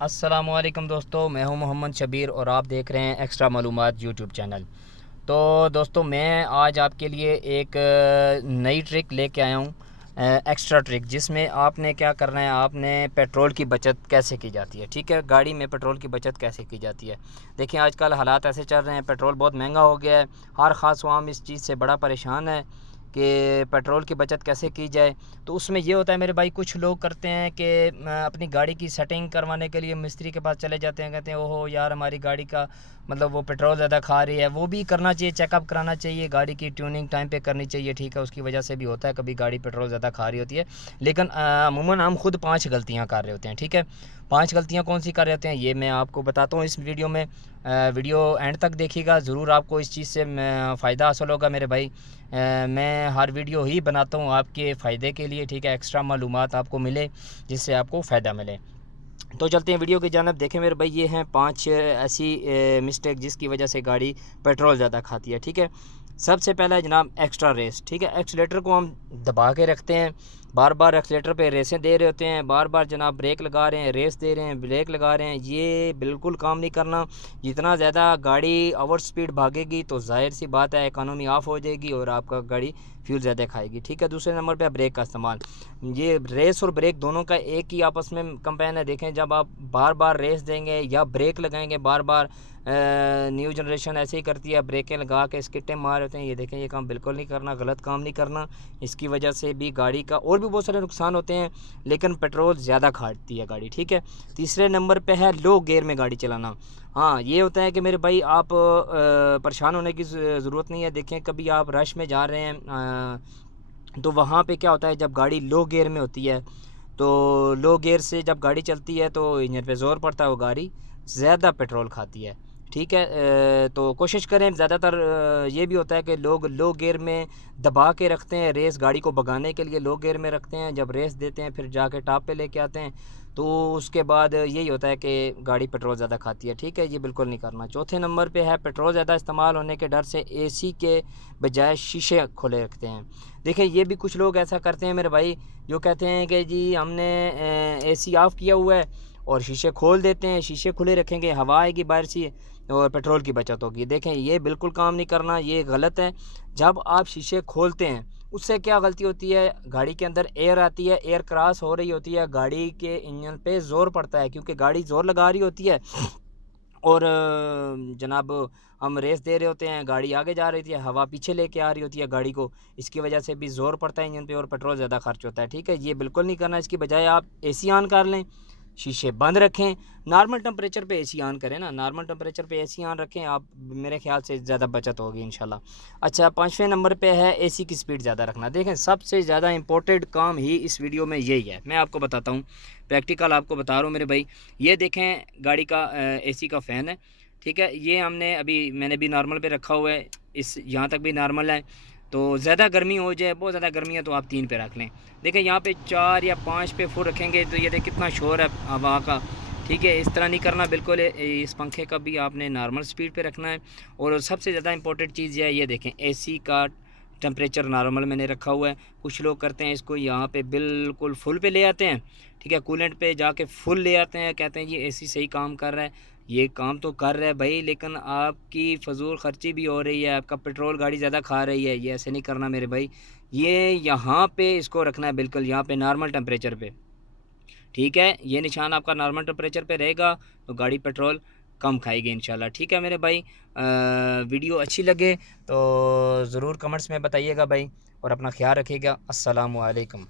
अस्सलामुअलैकुम दोस्तों, मैं हूं मोहम्मद शबीर और आप देख रहे हैं एक्स्ट्रा मालूमात यूट्यूब चैनल। तो दोस्तों, मैं आज आपके लिए एक नई ट्रिक लेके आया हूं, एक्स्ट्रा ट्रिक, जिसमें आपने क्या करना है, आपने पेट्रोल की बचत कैसे की जाती है। ठीक है, गाड़ी में पेट्रोल की बचत कैसे की जाती है। देखिए, आजकल हालात ऐसे चल रहे हैं, पेट्रोल बहुत महंगा हो गया है। हर ख़ास आवाम इस चीज़ से बड़ा परेशान है कि पेट्रोल की बचत कैसे की जाए। तो उसमें ये होता है मेरे भाई, कुछ लोग करते हैं कि अपनी गाड़ी की सेटिंग करवाने के लिए मिस्त्री के पास चले जाते हैं, कहते हैं ओहो यार हमारी गाड़ी का मतलब वो पेट्रोल ज़्यादा खा रही है। वो भी करना चाहिए, चेकअप कराना चाहिए, गाड़ी की ट्यूनिंग टाइम पे करनी चाहिए। ठीक है, उसकी वजह से भी होता है कभी गाड़ी पेट्रोल ज़्यादा खा रही होती है। लेकिन अमूमन हम खुद 5 गलतियाँ कर रहे होते हैं। ठीक है, 5 गलतियाँ कौन सी कर रहे होते हैं ये मैं आपको बताता हूँ इस वीडियो में। वीडियो एंड तक देखिएगा, ज़रूर आपको इस चीज़ से फ़ायदा हासिल होगा मेरे भाई। मैं हर वीडियो ही बनाता हूँ आपके फ़ायदे के लिए। ठीक है, एक्स्ट्रा मालूमात आपको मिले जिससे आपको फ़ायदा मिले। तो चलते हैं वीडियो की जानिब। देखें मेरे भाई, ये हैं 5 ऐसी मिस्टेक जिसकी वजह से गाड़ी पेट्रोल ज़्यादा खाती है। ठीक है, सबसे पहला है जनाब एक्स्ट्रा रेस। ठीक है, एक्सीलेटर को हम दबा के रखते हैं, बार बार एक्सीलेटर पे रेसें दे रहे होते हैं, बार बार जनाब ब्रेक लगा रहे हैं, रेस दे रहे हैं, ब्रेक लगा रहे हैं। ये बिल्कुल काम नहीं करना। जितना ज़्यादा गाड़ी ओवर स्पीड भागेगी तो जाहिर सी बात है इकॉनमी ऑफ हो जाएगी और आपका गाड़ी फ्यूल ज़्यादा खाएगी। ठीक है, दूसरे नंबर पे ब्रेक का इस्तेमाल। ये रेस और ब्रेक दोनों का एक ही आपस में कंपेन है। देखें, जब आप बार बार रेस देंगे या ब्रेक लगाएंगे बार बार, न्यू जनरेशन ऐसे ही करती है, ब्रेकें लगा के स्किटें मार होते हैं। ये देखें, ये काम बिल्कुल नहीं करना, गलत काम नहीं करना। इसकी वजह से भी गाड़ी का और भी बहुत सारे नुकसान होते हैं, लेकिन पेट्रोल ज़्यादा खाती है गाड़ी। ठीक है, तीसरे नंबर पे है लो गियर में गाड़ी चलाना। हाँ, ये होता है कि मेरे भाई आप परेशान होने की ज़रूरत नहीं है। देखें, कभी आप रश में जा रहे हैं तो वहाँ पे क्या होता है, जब गाड़ी लो गियर में होती है तो लो गियर से जब गाड़ी चलती है तो इंजन पे ज़ोर पड़ता है, वो गाड़ी ज़्यादा पेट्रोल खाती है। ठीक है, तो कोशिश करें। ज़्यादातर ये भी होता है कि लोग लो गियर में दबा के रखते हैं, रेस गाड़ी को भगाने के लिए लो गियर में रखते हैं। जब रेस देते हैं फिर जाके टॉप पे लेके आते हैं, तो उसके बाद यही होता है कि गाड़ी पेट्रोल ज़्यादा खाती है। ठीक है, ये बिल्कुल नहीं करना। चौथे नंबर पे है पेट्रोल ज़्यादा इस्तेमाल होने के डर से एसी के बजाय शीशे खुले रखते हैं। देखिए, ये भी कुछ लोग ऐसा करते हैं मेरे भाई, जो कहते हैं कि जी हमने एसी ऑफ़ किया हुआ है और शीशे खोल देते हैं। शीशे खुले रखेंगे, हवा आएगी बाहर से और पेट्रोल की बचत होगी। देखें, ये बिल्कुल काम नहीं करना, ये गलत है। जब आप शीशे खोलते हैं उससे क्या गलती होती है, गाड़ी के अंदर एयर आती है, एयर क्रॉस हो रही होती है, गाड़ी के इंजन पे ज़ोर पड़ता है क्योंकि गाड़ी ज़ोर लगा रही होती है। और जनाब हम रेस दे रहे होते हैं, गाड़ी आगे जा रही थी, हवा पीछे लेके आ रही होती है गाड़ी को, इसकी वजह से भी ज़ोर पड़ता है इंजन पे और पेट्रोल ज़्यादा खर्च होता है। ठीक है, ये बिल्कुल नहीं करना। इसकी बजाय आप एसी ऑन कर लें, शीशे बंद रखें, नॉर्मल टेम्परेचर पे एसी ऑन करें ना, नॉर्मल टेम्परेचर पे एसी ऑन रखें आप, मेरे ख्याल से ज़्यादा बचत होगी इंशाल्लाह। अच्छा, 5वें नंबर पे है एसी की स्पीड ज़्यादा रखना। देखें, सबसे ज़्यादा इंपॉर्टेंट काम ही इस वीडियो में यही है। मैं आपको बताता हूँ, प्रैक्टिकल आपको बता रहा हूँ मेरे भाई। ये देखें, गाड़ी का एसी का फ़ैन है। ठीक है, ये मैंने भी नॉर्मल पे रखा हुआ है, इस यहाँ तक भी नॉर्मल है। तो ज़्यादा गर्मी हो जाए, बहुत ज़्यादा गर्मी है तो आप 3 पे रख लें। देखें, यहाँ पे 4 या 5 पे फुल रखेंगे तो ये देख कितना शोर है हवा का। ठीक है, इस तरह नहीं करना बिल्कुल। इस पंखे का भी आपने नॉर्मल स्पीड पे रखना है। और सबसे ज़्यादा इंपॉर्टेंट चीज़ है, ये देखें एसी का टेम्परेचर नॉर्मल मैंने रखा हुआ है। कुछ लोग करते हैं इसको यहाँ पे बिल्कुल फुल पे ले आते हैं। ठीक है, कूलेंट पे जाके फुल ले आते हैं, कहते हैं ये एसी सही काम कर रहा है। ये काम तो कर रहा है भाई, लेकिन आपकी फ़जूल ख़र्ची भी हो रही है, आपका पेट्रोल गाड़ी ज़्यादा खा रही है। ये ऐसे नहीं करना मेरे भाई। ये यहाँ पे इसको रखना है बिल्कुल यहाँ पे नॉर्मल टेम्परेचर पे। ठीक है, ये निशान आपका नॉर्मल टेम्परेचर पे रहेगा तो गाड़ी पेट्रोल कम खाएगी इंशाल्लाह। ठीक है मेरे भाई, वीडियो अच्छी लगे तो ज़रूर कमेंट्स में बताइएगा भाई, और अपना ख्याल रखिएगा। अस्सलामु अलैकुम।